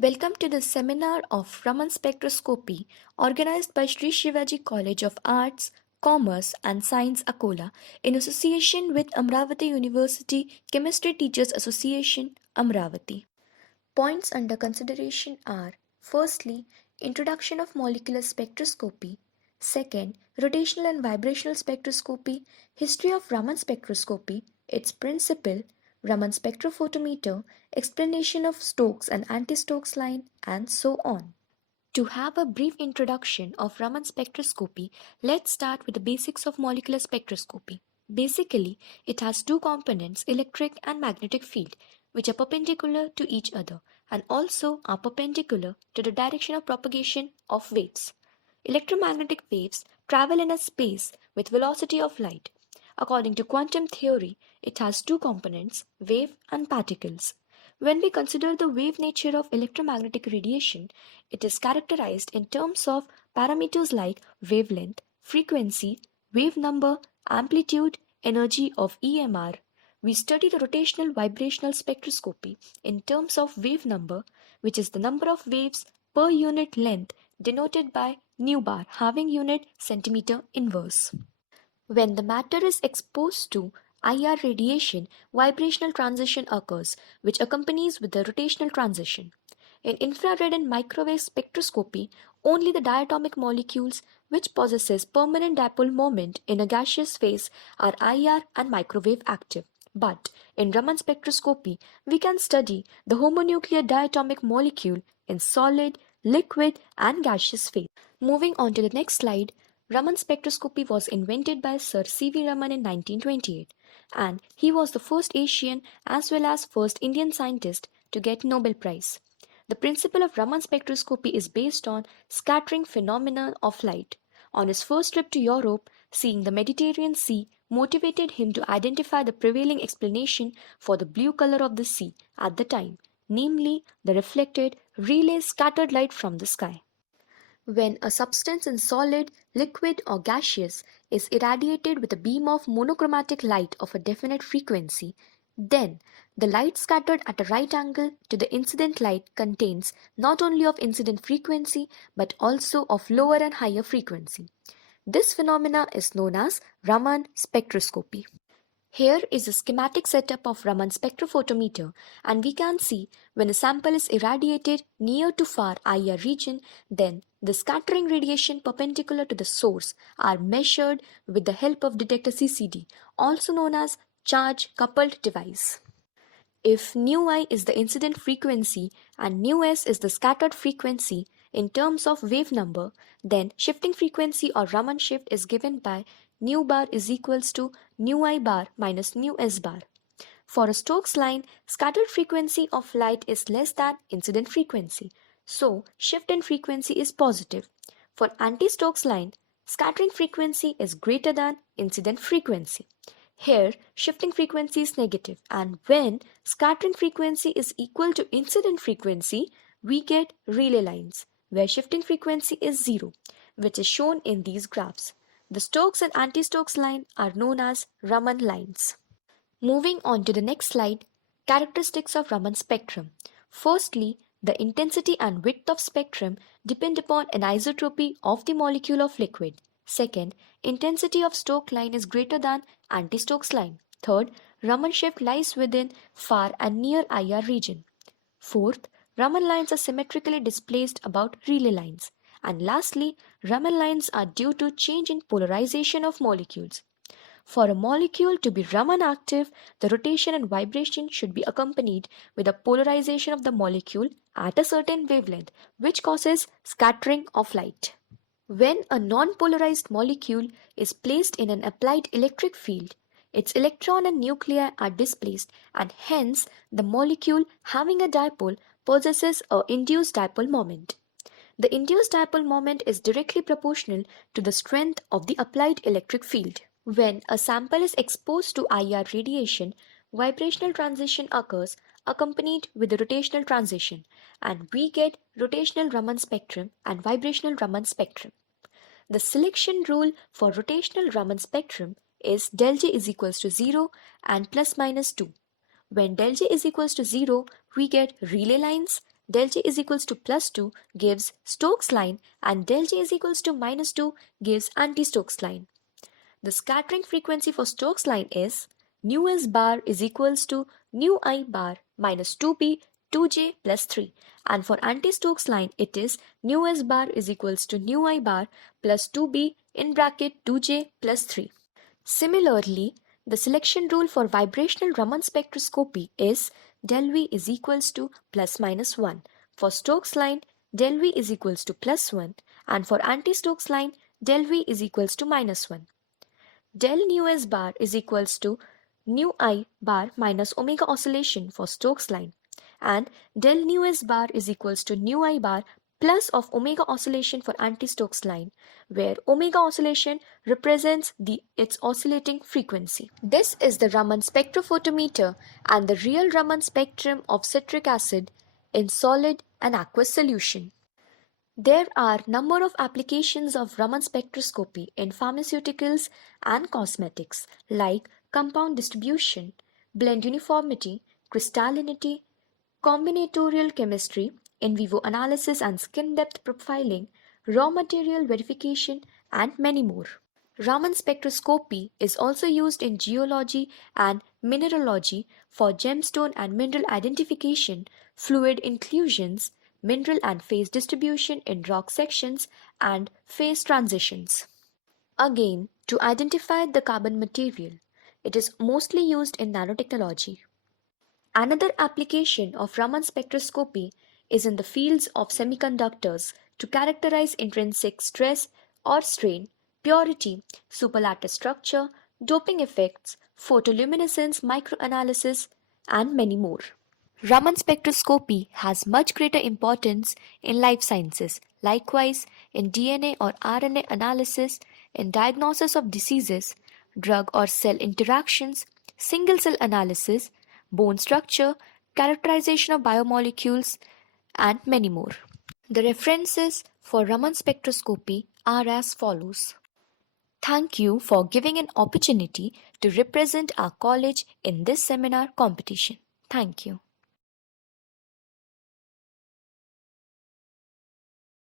Welcome to the seminar of Raman Spectroscopy organized by Sri Shivaji College of Arts, Commerce and Science Akola in association with Amravati University Chemistry Teachers Association, Amravati. Points under consideration are firstly, introduction of molecular spectroscopy, second, rotational and vibrational spectroscopy, history of Raman spectroscopy, its principle, Raman spectrophotometer, explanation of Stokes and anti-Stokes line, and so on. To have a brief introduction of Raman spectroscopy, let's start with the basics of molecular spectroscopy. Basically, it has two components, electric and magnetic field, which are perpendicular to each other and also are perpendicular to the direction of propagation of waves. Electromagnetic waves travel in a space with velocity of light. According to quantum theory, it has two components, wave and particles. When we consider the wave nature of electromagnetic radiation, it is characterized in terms of parameters like wavelength, frequency, wave number, amplitude, energy of EMR. We study the rotational vibrational spectroscopy in terms of wave number, which is the number of waves per unit length denoted by nu bar having unit centimeter inverse. When the matter is exposed to IR radiation, vibrational transition occurs, which accompanies with the rotational transition. In infrared and microwave spectroscopy, only the diatomic molecules which possesses permanent dipole moment in a gaseous phase are IR and microwave active. But in Raman spectroscopy, we can study the homonuclear diatomic molecule in solid, liquid, and gaseous phase. Moving on to the next slide, Raman spectroscopy was invented by Sir C.V. Raman in 1928, and he was the first Asian as well as first Indian scientist to get Nobel Prize. The principle of Raman spectroscopy is based on scattering phenomena of light. On his first trip to Europe, seeing the Mediterranean Sea motivated him to identify the prevailing explanation for the blue color of the sea at the time, namely the reflected, relay scattered light from the sky. When a substance in solid, liquid, or gaseous is irradiated with a beam of monochromatic light of a definite frequency, then the light scattered at a right angle to the incident light contains not only of incident frequency but also of lower and higher frequency. This phenomena is known as Raman spectroscopy. Here is a schematic setup of Raman spectrophotometer, and we can see when a sample is irradiated near to far IR region, then the scattering radiation perpendicular to the source are measured with the help of detector CCD, also known as charge coupled device. If nu I is the incident frequency and nu s is the scattered frequency in terms of wave number, then shifting frequency or Raman shift is given by nu bar is equals to nu I bar minus nu s bar. For a Stokes line, scattered frequency of light is less than incident frequency, so shift in frequency is positive. For anti-Stokes line, scattering frequency is greater than incident frequency. Here, shifting frequency is negative, and when scattering frequency is equal to incident frequency, we get relay lines, where shifting frequency is zero, which is shown in these graphs. The Stokes and anti-Stokes line are known as Raman lines. Moving on to the next slide, characteristics of Raman spectrum. Firstly, the intensity and width of spectrum depend upon anisotropy of the molecule of liquid. Second, intensity of Stokes line is greater than anti-Stokes line. Third, Raman shift lies within far and near IR region. Fourth, Raman lines are symmetrically displaced about relay lines. And lastly, Raman lines are due to change in polarization of molecules. For a molecule to be Raman active, the rotation and vibration should be accompanied with a polarization of the molecule at a certain wavelength, which causes scattering of light. When a non-polarized molecule is placed in an applied electric field, its electron and nuclei are displaced, and hence the molecule having a dipole possesses a induced dipole moment. The induced dipole moment is directly proportional to the strength of the applied electric field. When a sample is exposed to IR radiation, vibrational transition occurs accompanied with the rotational transition, and we get rotational Raman spectrum and vibrational Raman spectrum. The selection rule for rotational Raman spectrum is del J is equals to 0 and plus minus 2. When del J is equals to 0, we get relay lines, del J is equals to plus 2 gives Stokes line, and del J is equals to minus 2 gives anti-Stokes line. The scattering frequency for Stokes line is nu S bar is equals to nu I bar minus 2b 2j plus 3, and for anti-Stokes line it is nu S bar is equals to nu I bar plus 2b in bracket 2j plus 3. Similarly, the selection rule for vibrational Raman spectroscopy is del V is equals to plus minus 1. For Stokes line, del V is equals to plus 1, and for anti-Stokes line, del V is equals to minus 1. Del nu S bar is equals to nu I bar minus omega oscillation for Stokes line, and del nu S bar is equals to nu I bar plus of omega oscillation for anti-Stokes line, where omega oscillation represents its oscillating frequency. This is the Raman spectrophotometer and the real Raman spectrum of citric acid in solid and aqueous solution. There are number of applications of Raman spectroscopy in pharmaceuticals and cosmetics, like compound distribution, blend uniformity, crystallinity, combinatorial chemistry, in vivo analysis and skin depth profiling, raw material verification, and many more. Raman spectroscopy is also used in geology and mineralogy for gemstone and mineral identification, fluid inclusions, mineral and phase distribution in rock sections, and phase transitions. Again, to identify the carbon material, it is mostly used in nanotechnology. Another application of Raman spectroscopy is in the fields of semiconductors to characterize intrinsic stress or strain, purity, superlattice structure, doping effects, photoluminescence microanalysis, and many more. Raman spectroscopy has much greater importance in life sciences, likewise in DNA or RNA analysis, in diagnosis of diseases, drug or cell interactions, single cell analysis, bone structure, characterization of biomolecules, and many more. The references for Raman spectroscopy are as follows. Thank you for giving an opportunity to represent our college in this seminar competition. Thank you.